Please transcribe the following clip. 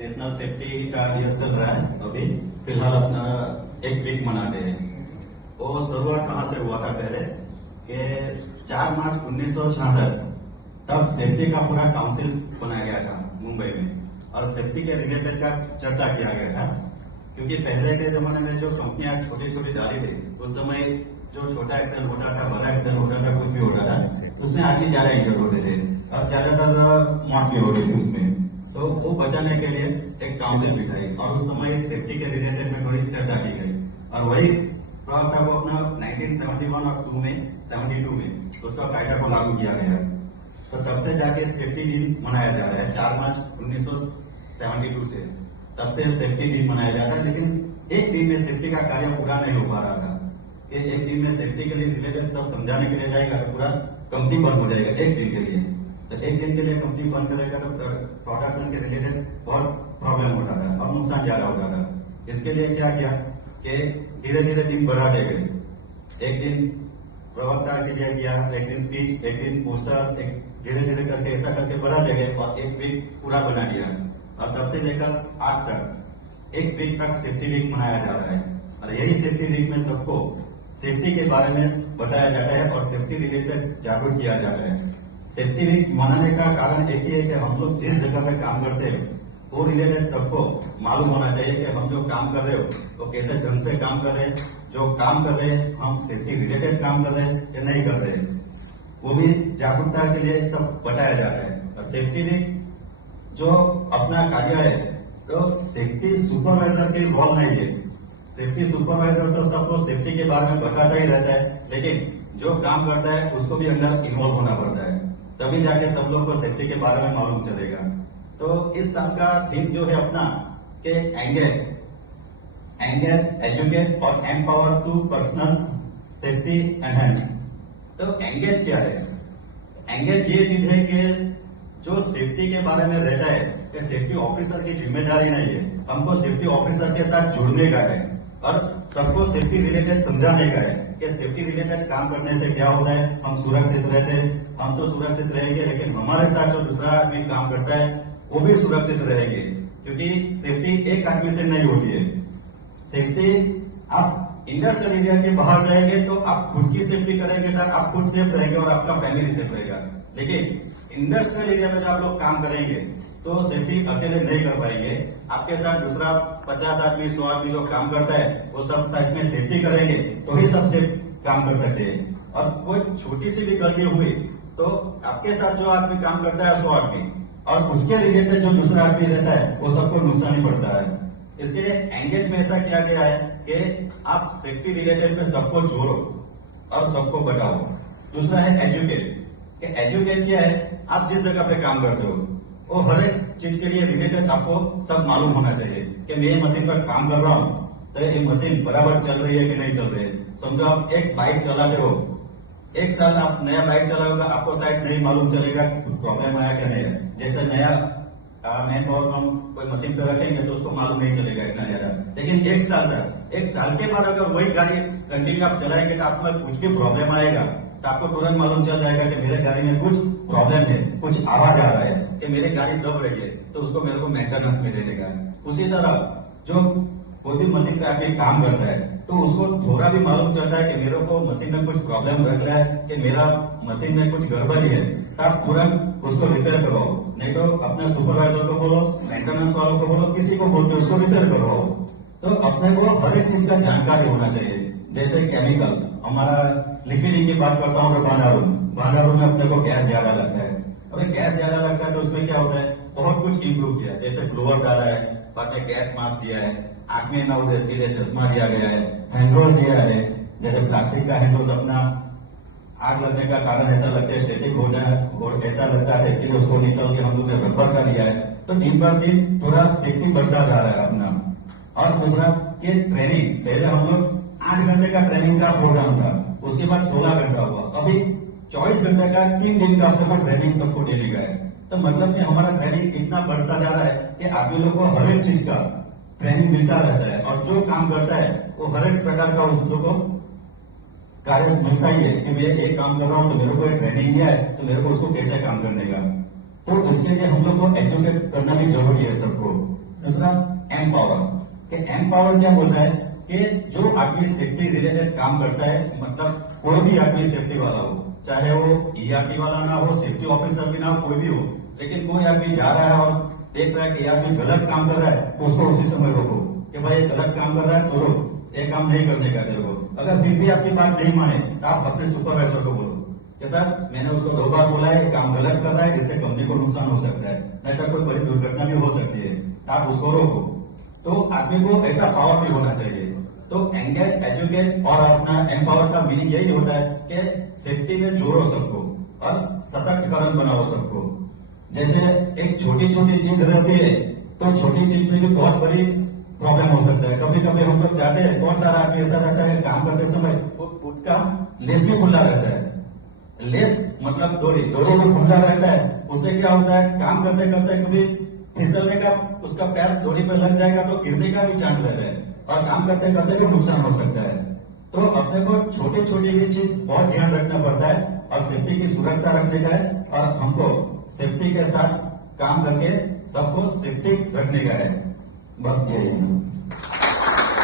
National safety का दिवस चल रहा है। अभी फिलहाल अपना एक वीक मनाते हैं। वो शुरुआत कहाँ से हुआ था पहले कि 4 मार्च 1966 तब सेफ्टी का पूरा काउंसिल बनाया गया था मुंबई में, और सेफ्टी के रिलेटेड का चर्चा किया गया था। क्योंकि पहले के जमाने में जो कंपनियां छोटी छोटी डाली थी, उस समय जो छोटा एक्सेल होता था, बड़ा एक्सेल होता था, कुछ भी होता था, उसमें आदमी ज्यादा इंजर होते थे। अब ज्यादातर मौत भी हो रही थी उसमें। तो वो बचाने के लिए एक काउंसिल बिठाई, और उस समय सेफ्टी के रिलेटेड में थोड़ी चर्चा की गई। और वही प्रॉब्लम था, वो अपना 1971 और 72 में उसका कायदा को लागू किया गया। तो तब से जाके सेफ्टी दिन मनाया जा रहा है। 4 मार्च 1972 से तब से सेफ्टी दिन मनाया जा रहा है। लेकिन एक दिन में सेफ्टी का कार्य पूरा नहीं हो पा रहा था कि एक दिन में सेफ्टी के लिए रिलेटेड सब समझाने के लिए जाएगा तो पूरा कंपनी बंद हो जाएगा एक दिन के लिए। तो एक दिन के लिए कंपनी बंद करेगा तो प्रोडक्शन के रिलेटेड बहुत प्रॉब्लम होता था और नुकसान ज्यादा होता था। इसके लिए क्या किया कि धीरे धीरे दिन बढ़ा दे गए। एक दिन प्रवक्ता के लिए किया, एक दिन स्पीच, एक दिन पोस्टर, एक धीरे धीरे करके ऐसा करके बढ़ा दे गए और एक वीक पूरा बना दिया। और तब से लेकर आज तक एक वीक तक सेफ्टी वीक मनाया जा रहा है। और यही सेफ्टी वीक में सबको सेफ्टी के बारे में बताया जाता है और सेफ्टी रिलेटेड जागरूक किया जाता है। सेफ्टी वीक मनाने का कारण एक ही है कि हम लोग जिस जगह पे काम करते हैं वो रिलेटेड सबको मालूम होना चाहिए कि हम जो काम कर रहे हो तो कैसे ढंग से काम कर रहे हैं, जो काम कर रहे हैं हम सेफ्टी रिलेटेड काम कर रहे हैं या नहीं कर रहे हैं, वो भी जागरूकता के लिए सब बताया जाता है। और सेफ्टी वीक जो अपना कार्य है, तो सेफ्टी सुपरवाइजर की रोल नहीं है। सेफ्टी सुपरवाइजर तो सबको सेफ्टी के बारे में बताता ही रहता है, लेकिन जो काम करता है उसको भी अंदर इन्वॉल्व होना पड़ता है, तभी जाके सब लोग को सेफ्टी के बारे में मालूम चलेगा। तो इस साल का थीम जो है अपना कि एंगेज, एजुकेट और empower to personal safety enhance. तो एंगेज क्या है? एंगेज ये चीज है कि जो सेफ्टी के बारे में रहता है कि सेफ्टी ऑफिसर की जिम्मेदारी नहीं है, हमको सेफ्टी ऑफिसर के साथ जुड़ने का है और सबको सेफ्टी रिलेटेड समझाने का है कि सेफ्टी रिलेटेड काम करने से क्या होता है। हम सुरक्षित रहते हैं, हम तो सुरक्षित रहेंगे, लेकिन हमारे साथ जो दूसरा आदमी काम करता है वो भी सुरक्षित रहेंगे। क्योंकि सेफ्टी एक आदमी से नहीं होती है। सेफ्टी आप इंडस्ट्रियल एरिया के बाहर जाएंगे तो आप खुद की सेफ्टी करेंगे तो आप खुद सेफ रहेंगे और आपका फैमिली सेफ रहेगा। लेकिन इंडस्ट्रियल एरिया में जब आप लोग काम करेंगे तो सेफ्टी अकेले नहीं कर पाएंगे। आपके साथ दूसरा 50 आदमी 100 आदमी जो काम करता है वो सब साथ में सेफ्टी करेंगे तो ही सब सेफ काम कर सकते हैं। और कोई छोटी सी भी गलती हुई तो आपके साथ जो आदमी काम करता है 100 आदमी और उसके रिलेटेड जो दूसरा आदमी रहता है वो सबको नुकसान ही पड़ता है। इसलिए एंगेज में ऐसा किया गया है कि आप सेफ्टी रिलेटेड में सबको जोड़ो और सबको बताओ। दूसरा है एजुकेट। एजुकेट क्या है? आप जिस जगह पे काम करते हो वो हर एक चीज के लिए रिलेटेड आपको सब मालूम होना चाहिए कि मैं ये मशीन पर काम कर रहा हूँ तो ये मशीन बराबर चल रही है कि नहीं चल रही है। समझो आप एक बाइक चलाते हो, एक साल आप नया बाइक चलाओगे, आपको शायद नहीं मालूम चलेगा प्रॉब्लम आया क्या नहीं है। जैसे नया मैन पावर हम कोई मशीन पे रखेंगे तो उसको मालूम नहीं चलेगा इतना ज्यादा। लेकिन एक साल के बाद अगर वही गाड़ी कंटिन्यू आप चलाएंगे तो आप में कुछ भी प्रॉब्लम आएगा तो आपको तुरंत मालूम चल जाएगा कि मेरे गाड़ी में कुछ प्रॉब्लम है, कुछ आवाज आ रहा है, कि मेरी गाड़ी दब रही है, तो उसको मेरे को मेंटेनेंस में देने का। उसी तरह जो कोई भी मशीन पे आके काम करता है तो उसको थोड़ा भी मालूम चलता है कि मेरे को मशीन में कुछ प्रॉब्लम लग रहा है, कि मेरा मशीन में कुछ गड़बड़ी है, तो आप तुरंत उसको रिपेयर करो। नहीं तो अपने सुपरवाइजर को बोलो, मेंटेनेंस वालों को बोलो, किसी को बोलते उसको रिपेयर करो। तो अपने को हर एक चीज का जानकारी होना चाहिए। जैसे केमिकल, हमारा लिक्विड की बात करता हूँ तो बांडारून में अपने को गैस ज्यादा लगता है। अभी गैस ज्यादा लगता है तो उसमें क्या होता है, बहुत कुछ इम्प्रूव किया है। जैसे ग्लोवर डाला है, बाद में गैस मास्क दिया है, आंख में न उड़े इसके लिए चश्मा दिया गया है, हैंडवॉश दिया है। जैसे प्लास्टिक का हैंडवॉश अपना आग लगने का कारण ऐसा लगता है, स्टेटिक हो जाए और ऐसा लगता है, इसके लिए उसको निकल के हम लोग ने रबर का लिया है। तो दिन पर दिन थोड़ा सेफ्टी बढ़ता जा रहा है अपना। और दूसरा कि ट्रेनिंग, पहले हम लोग 8 घंटे का ट्रेनिंग का प्रोग्राम था, उसके बाद 16 घंटा हुआ, अभी 24 घंटे का 3 दिन का अपने को ट्रेनिंग सबको देने का है। तो मतलब कि हमारा ट्रेनिंग इतना बढ़ता जा रहा है कि आदमी लोग को हर एक चीज का ट्रेनिंग मिलता रहता है और जो काम करता है वो हर एक प्रकार का उसको को कार्य मिलता ही है कि मैं एक काम कर रहा हूँ तो मेरे को एक ट्रेनिंग दिया है तो मेरे को उसको कैसे काम करने का। तो इसके लिए हम लोग को एजुकेट करना भी जरूरी है सबको दूसरा एम्पावर, कि एम्पावर क्या बोल रहा है कि जो आदमी सेफ्टी रिलेटेड काम करता है, मतलब कोई भी आदमी सेफ्टी वाला हो, चाहे वो ईआरटी वाला ना हो, सेफ्टी ऑफिसर भी ना हो, कोई भी हो, लेकिन कोई आदमी जा रहा है और देख रहा है कि आदमी गलत काम कर रहा है तो उसको उसी समय रोको कि भाई ये गलत काम कर रहा है तो रोक, ये काम नहीं करने का तेरे को। अगर फिर भी आपकी बात नहीं माने तो आप अपने सुपरवाइजर को बोलो कि सर मैंने उसको 2 बार बोला है, काम गलत कर रहा है, इससे कंपनी को नुकसान हो सकता है, नहीं तो कोई बड़ी दुर्घटना भी हो सकती है, आप उसको रोको। तो आदमी को ऐसा पावर भी होना चाहिए। तो एंगेज, एजुकेट और अपना एम्पावर का मीनिंग यही होता है कि सेफ्टी में जोड़ो सबको और सशक्तिकरण बनाओ सबको। जैसे एक छोटी छोटी चीज रहती है तो छोटी चीज में भी बहुत बड़ी प्रॉब्लम हो सकता है। कभी कभी हम लोग जाते हैं, बहुत सारा आदमी ऐसा रहता है काम करते समय उसका लेस भी खुला रहता है, लेस मतलब डोरी जो खुला रहता है, उससे क्या होता है काम करते करते कभी फिसलने का, उसका पैर डोरी पर लग जाएगा तो गिरने का भी चांस रहता है और काम करते करते भी नुकसान हो सकता है। तो अपने को छोटी छोटी भी चीज बहुत ध्यान रखना पड़ता है और सेफ्टी की सुरक्षा रखने का है और हमको सेफ्टी के साथ काम करके सबको सेफ्टी रखने का है, बस यही है।